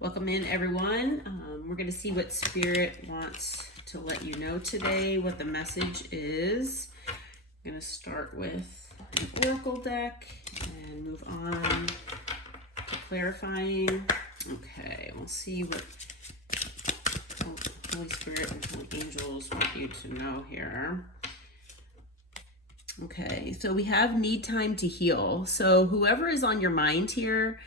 Welcome in, everyone. We're going to see what Spirit wants to let you know today, what the message is. I'm going to start with an oracle deck and move on to clarifying. Okay, we'll see what Holy Spirit and Holy Angels want you to know here. Okay, so we have need time to heal. So whoever is on your mind here,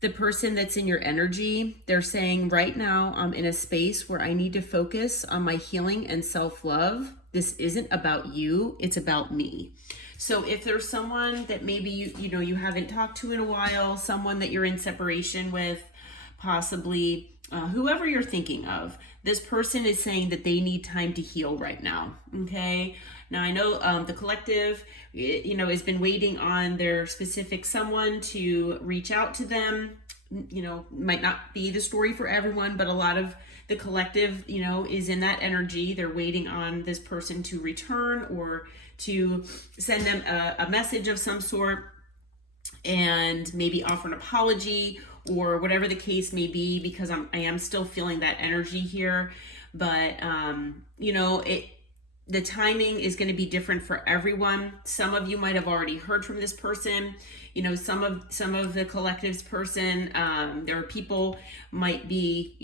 the person that's in your energy, they're saying right now I'm in a space where I need to focus on my healing and self-love. This isn't about you, it's about me. So if there's someone that maybe you haven't talked to in a while, someone that you're in separation with, possibly whoever you're thinking of, this person is saying that they need time to heal right now. Okay. Now I know the collective, has been waiting on their specific someone to reach out to them. Might not be the story for everyone, but a lot of the collective, is in that energy. They're waiting on this person to return or to send them a message of some sort and maybe offer an apology or whatever the case may be, because I am still feeling that energy here. But, the timing is going to be different for everyone. Some of you might have already heard from this person. Some of the collective's person, there are people might be,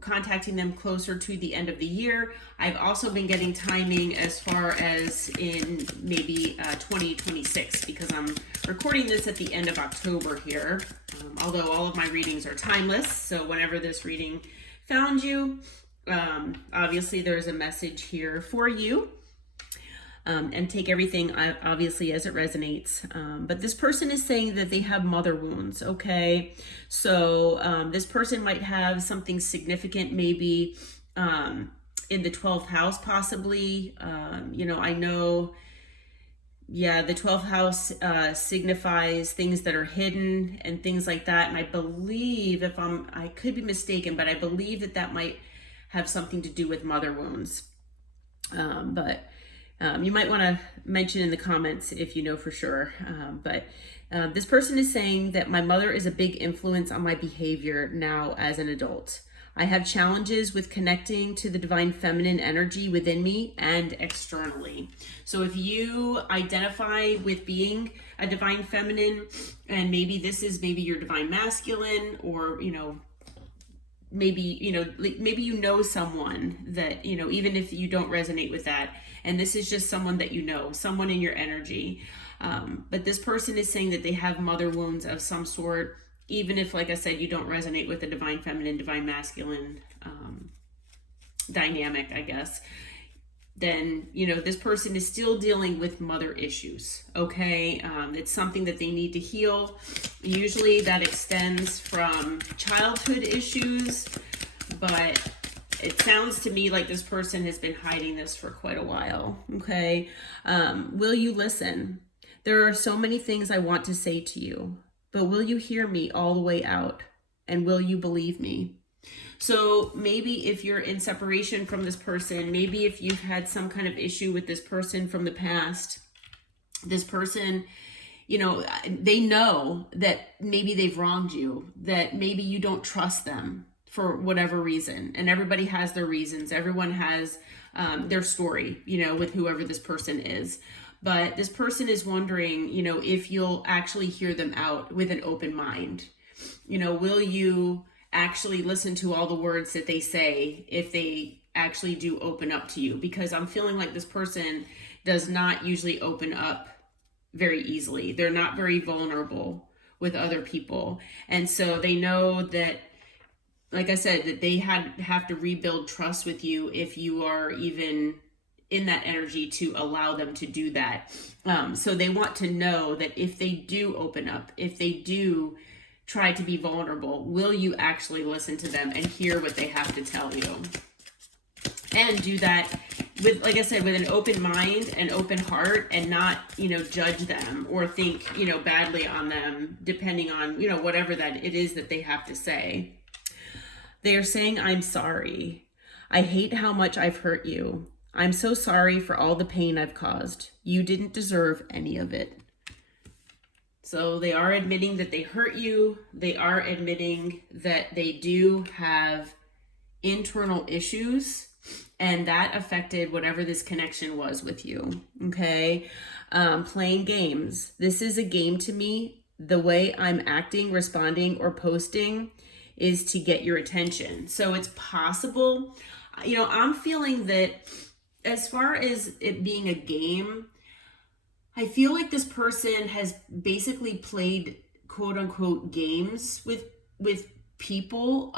contacting them closer to the end of the year. I've also been getting timing as far as in maybe 2026, because I'm recording this at the end of October here. Although all of my readings are timeless, so whenever this reading found you, obviously there's a message here for you, and take everything obviously as it resonates. But this person is saying that they have mother wounds. Okay. So, this person might have something significant, maybe, in the 12th house, possibly. I know, the 12th house signifies things that are hidden and things like that. And I believe, I could be mistaken, but I believe that might have something to do with mother wounds. But you might want to mention in the comments if you know for sure. But this person is saying that my mother is a big influence on my behavior now as an adult. I have challenges with connecting to the divine feminine energy within me and externally. So if you identify with being a divine feminine, and maybe this is maybe your divine masculine, or, maybe someone that, even if you don't resonate with that, and this is just someone that someone in your energy. But this person is saying that they have mother wounds of some sort, even if, like I said, you don't resonate with the divine feminine, divine masculine dynamic, I guess. Then, this person is still dealing with mother issues, okay? It's something that they need to heal. Usually that extends from childhood issues, but it sounds to me like this person has been hiding this for quite a while, okay? Will you listen? There are so many things I want to say to you, but will you hear me all the way out? And will you believe me? So maybe if you're in separation from this person, maybe if you've had some kind of issue with this person from the past, this person, they know that maybe they've wronged you, that maybe you don't trust them for whatever reason. And everybody has their reasons. Everyone has their story, with whoever this person is. But this person is wondering, if you'll actually hear them out with an open mind. Will you actually listen to all the words that they say if they actually do open up to you? Because I'm feeling like this person does not usually open up very easily. They're not very vulnerable with other people. And so they know that, like I said, that they have to rebuild trust with you if you are even in that energy to allow them to do that. So they want to know that if they do open up, if they do try to be vulnerable, will you actually listen to them and hear what they have to tell you? And do that with, like I said, with an open mind and open heart, and not, judge them or think, badly on them, depending on, whatever that it is that they have to say. They are saying, I'm sorry. I hate how much I've hurt you. I'm so sorry for all the pain I've caused. You didn't deserve any of it. So they are admitting that they hurt you. They are admitting that they do have internal issues, and that affected whatever this connection was with you. Okay. Playing games. This is a game to me. The way I'm acting, responding, or posting is to get your attention. So it's possible, I'm feeling that as far as it being a game, I feel like this person has basically played quote unquote games with people,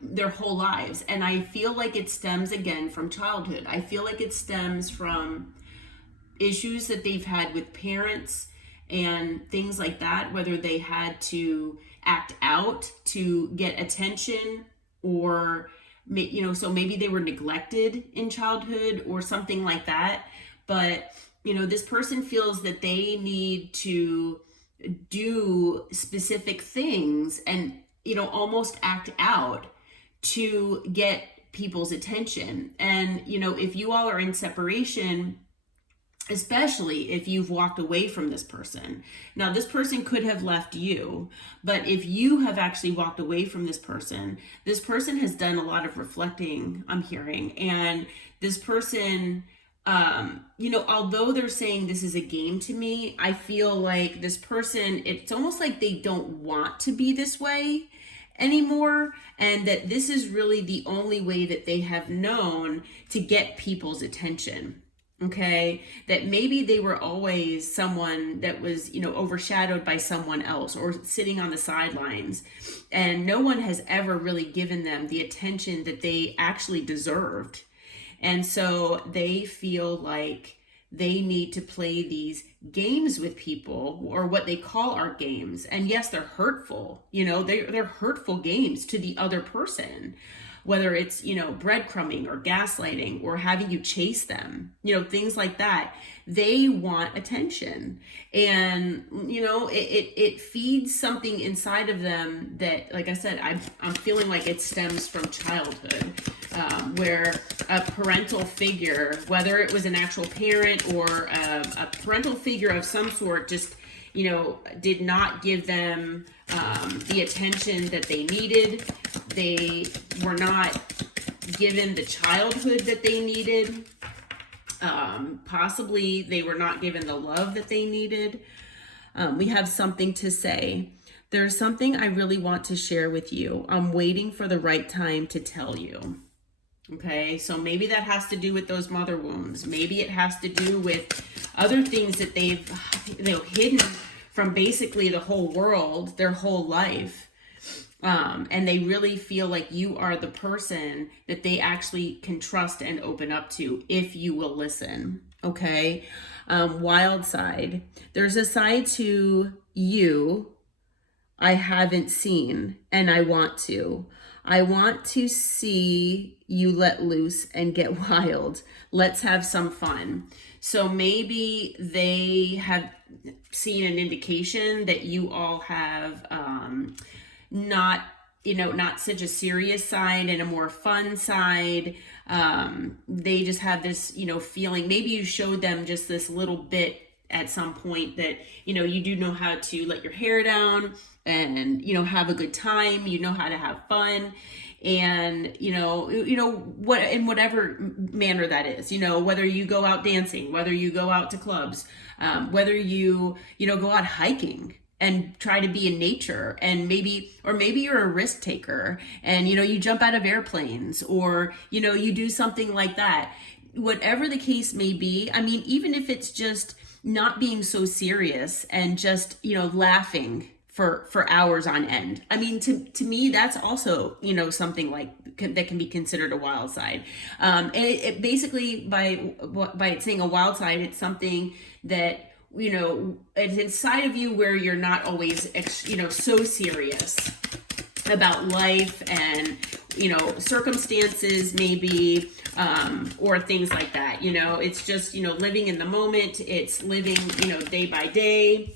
their whole lives. And I feel like it stems again from childhood. I feel like it stems from issues that they've had with parents and things like that, whether they had to act out to get attention, or so maybe they were neglected in childhood or something like that. But this person feels that they need to do specific things and almost act out to get people's attention. And if you all are in separation, especially if you've walked away from this person. Now, this person could have left you, but if you have actually walked away from this person has done a lot of reflecting, I'm hearing. And this person, although they're saying this is a game to me, I feel like this person, it's almost like they don't want to be this way anymore, and that this is really the only way that they have known to get people's attention. Okay, that maybe they were always someone that was, overshadowed by someone else or sitting on the sidelines, and no one has ever really given them the attention that they actually deserved. And so they feel like they need to play these games with people, or what they call art games. And yes, they're hurtful. They're hurtful games to the other person, whether it's, breadcrumbing or gaslighting or having you chase them, things like that. They want attention. And, it feeds something inside of them that, like I said, I'm feeling like it stems from childhood, where a parental figure, whether it was an actual parent or a parental figure of some sort, just, did not give them the attention that they needed. They were not given the childhood that they needed. Possibly they were not given the love that they needed. We have something to say. There's something I really want to share with you. I'm waiting for the right time to tell you. Okay, so maybe that has to do with those mother wounds. Maybe it has to do with other things that they've hidden from basically the whole world, their whole life. And they really feel like you are the person that they actually can trust and open up to if you will listen. Okay, wild side. There's a side to you I haven't seen, and I want to. I want to see you let loose and get wild. Let's have some fun. So maybe they have seen an indication that you all have not such a serious side and a more fun side. They just have this, feeling. Maybe you showed them just this little bit at some point that, you do know how to let your hair down and, have a good time, how to have fun. And, what, in whatever manner that is, whether you go out dancing, whether you go out to clubs, whether you, go out hiking and try to be in nature, and maybe you're a risk taker and, you jump out of airplanes, or, you do something like that. Whatever the case may be, I mean, even if it's just not being so serious and just, laughing for hours on end. I mean, to me, that's also, something that can be considered a wild side. And it basically, by it saying a wild side, it's something that, it's inside of you where you're not always, so serious about life and, circumstances maybe, or things like that. It's just, living in the moment. It's living, day by day.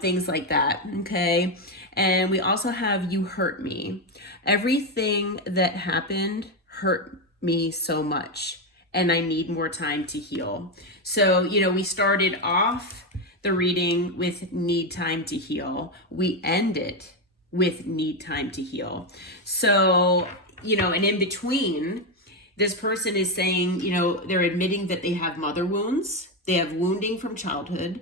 Things like that. Okay. And we also have you hurt me. Everything that happened hurt me so much, and I need more time to heal. So, we started off the reading with need time to heal. We end it with need time to heal. So, and in between, this person is saying, they're admitting that they have mother wounds. They have wounding from childhood.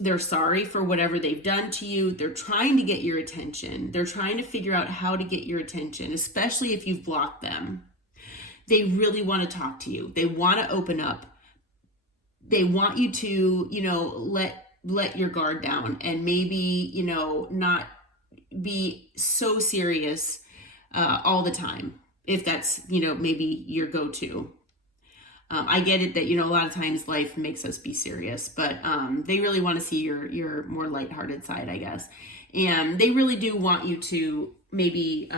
They're sorry for whatever they've done to you. They're trying to get your attention. They're trying to figure out how to get your attention, especially if you've blocked them. They really want to talk to you. They want to open up. They want you to, let your guard down and maybe, not be so serious all the time. If that's, maybe your go-to. I get it that, a lot of times life makes us be serious, but they really want to see your more lighthearted side, I guess. And they really do want you to maybe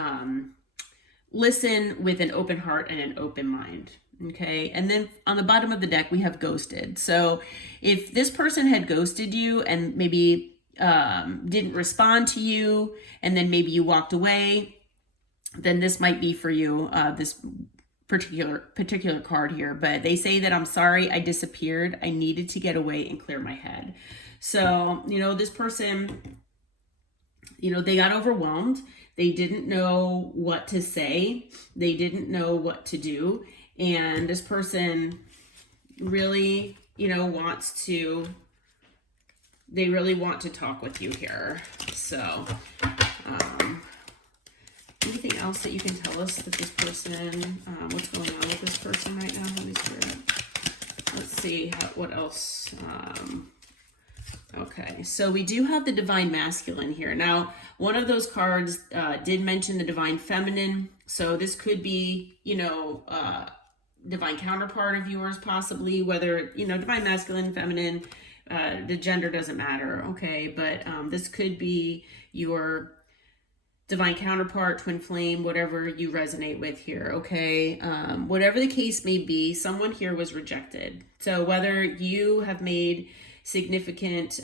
listen with an open heart and an open mind. Okay. And then on the bottom of the deck, we have ghosted. So if this person had ghosted you and maybe didn't respond to you, and then maybe you walked away, then this might be for you, this particular card here. But they say that, I'm sorry, I disappeared. I needed to get away and clear my head. So, this person, they got overwhelmed. They didn't know what to say. They didn't know what to do. And this person really, they really want to talk with you here. So, anything else that you can tell us that this person, what's going on with this person right now, Holy Spirit? Let's see, what else? Okay, so we do have the Divine Masculine here. Now, one of those cards did mention the Divine Feminine. So this could be, divine counterpart of yours, possibly, whether, Divine Masculine, Feminine, the gender doesn't matter, okay? But this could be your divine counterpart, twin flame, whatever you resonate with here, okay? Whatever the case may be, someone here was rejected. So whether you have made significant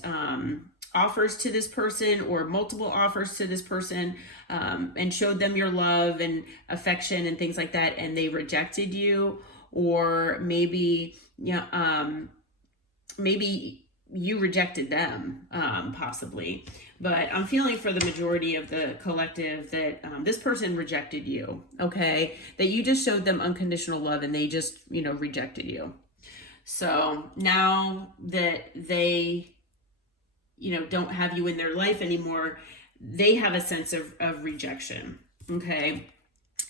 offers to this person or multiple offers to this person, and showed them your love and affection and things like that, and they rejected you, or maybe, maybe you rejected them, possibly. But I'm feeling for the majority of the collective that this person rejected you, okay? That you just showed them unconditional love and they just, rejected you. So now that they, don't have you in their life anymore, they have a sense of rejection, okay?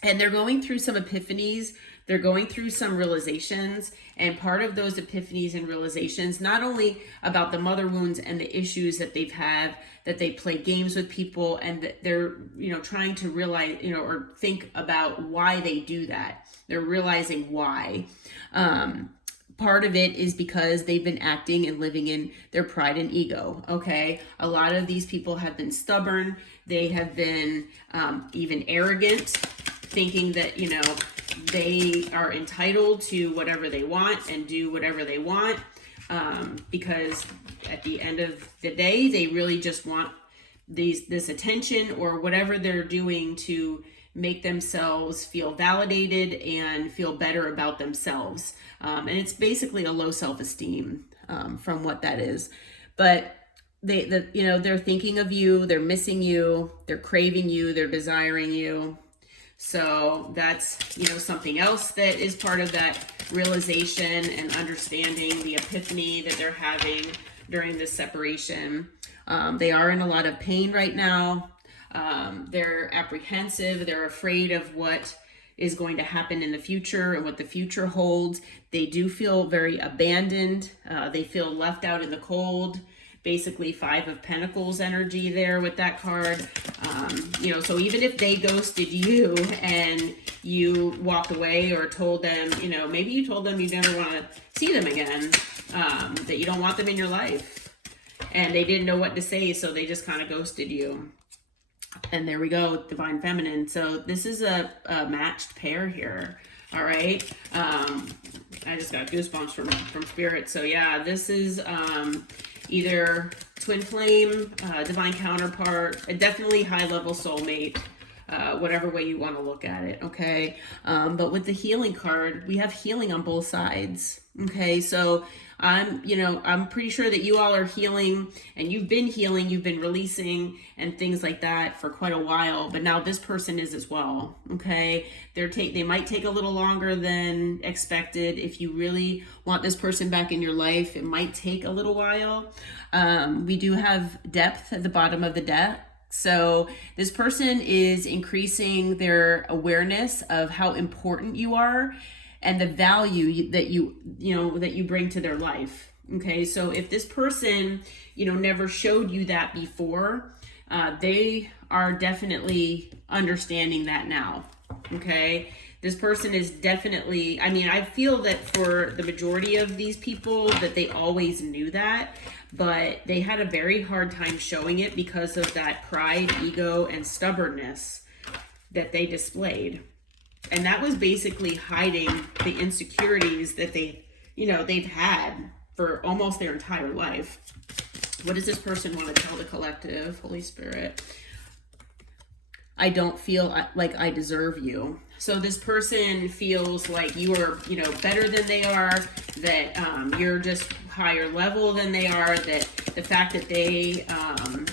And they're going through some epiphanies. They're going through some realizations, and part of those epiphanies and realizations, not only about the mother wounds and the issues that they've had, that they play games with people, and that they're, trying to realize, or think about why they do that. They're realizing why. Part of it is because they've been acting and living in their pride and ego, okay? A lot of these people have been stubborn. They have been even arrogant, thinking that, they are entitled to whatever they want and do whatever they want, because at the end of the day, they really just want this attention or whatever they're doing to make themselves feel validated and feel better about themselves. And it's basically a low self-esteem from what that is. But they're thinking of you, they're missing you, they're craving you, they're desiring you. So that's, something else that is part of that realization and understanding, the epiphany that they're having during this separation. They are in a lot of pain right now. They're apprehensive. They're afraid of what is going to happen in the future and what the future holds. They do feel very abandoned. They feel left out in the cold. Basically 5 of Pentacles energy there with that card. So even if they ghosted you and you walked away or told them, maybe you told them you never want to see them again, that you don't want them in your life, and they didn't know what to say, so they just kind of ghosted you. And there we go, Divine Feminine. So this is a matched pair here. All right. I just got goosebumps from Spirit. So yeah, this is either twin flame, divine counterpart, definitely high level soulmate, whatever way you want to look at it. Okay. But with the healing card, we have healing on both sides. Okay, so I'm pretty sure that you all are healing, and you've been healing, you've been releasing and things like that for quite a while, but now this person is as well. Okay, they might take a little longer than expected. If you really want this person back in your life, it might take a little while. We do have depth at the bottom of the deck. So this person is increasing their awareness of how important you are and the value that you bring to their life. Okay, so if this person never showed you that before, they are definitely understanding that now. Okay, this person is definitely, I feel that for the majority of these people that they always knew that, but they had a very hard time showing it because of that pride, ego, and stubbornness that they displayed. And that was basically hiding the insecurities that they've had for almost their entire life. What does this person want to tell the collective? Holy Spirit. I don't feel like I deserve you. So this person feels like you are, better than they are, that you're just higher level than they are, that the fact that they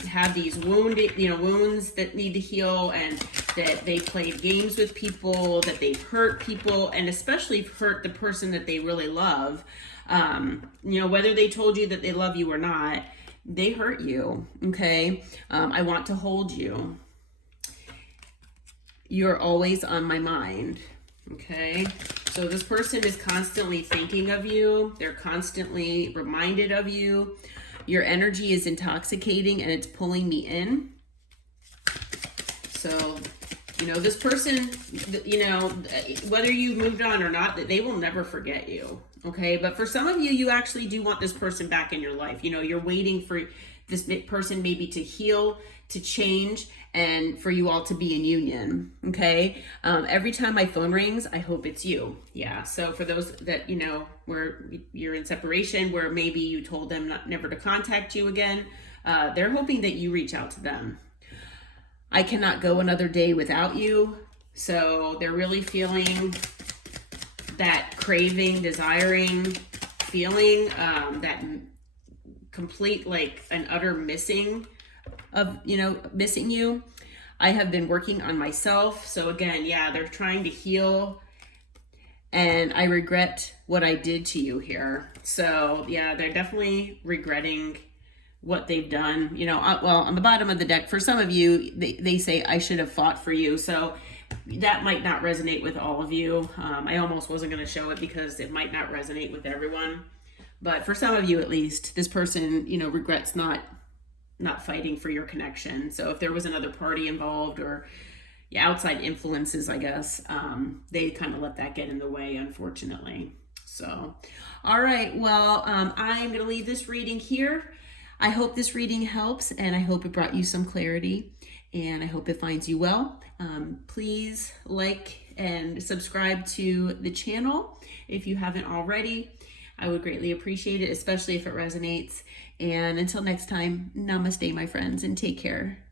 have these wounds that need to heal, and that they played games with people, that they've hurt people, and especially hurt the person that they really love. Whether they told you that they love you or not, they hurt you. Okay. I want to hold you. You're always on my mind. Okay. So this person is constantly thinking of you. They're constantly reminded of you. Your energy is intoxicating and it's pulling me in. So, this person, whether you've moved on or not, they will never forget you. Okay. But for some of you, you actually do want this person back in your life. You're waiting for this person maybe to heal, to change, and for you all to be in union. Okay. Every time my phone rings, I hope it's you. Yeah. So for those that, where you're in separation, where maybe you told them never to contact you again, they're hoping that you reach out to them. I cannot go another day without you. So they're really feeling that craving, desiring feeling, that complete, like an utter missing of, missing you. I have been working on myself. So again, yeah, they're trying to heal, and I regret what I did to you here. So yeah, they're definitely regretting what they've done. Well, on the bottom of the deck, for some of you, they say, I should have fought for you. So that might not resonate with all of you. I almost wasn't going to show it because it might not resonate with everyone. But for some of you, at least, this person, regrets not fighting for your connection. So if there was another party involved, or outside influences, I guess, they kind of let that get in the way, unfortunately. So, all right. Well, I'm going to leave this reading here. I hope this reading helps, and I hope it brought you some clarity, and I hope it finds you well. Please like and subscribe to the channel if you haven't already. I would greatly appreciate it, especially if it resonates. And until next time, namaste, my friends, and take care.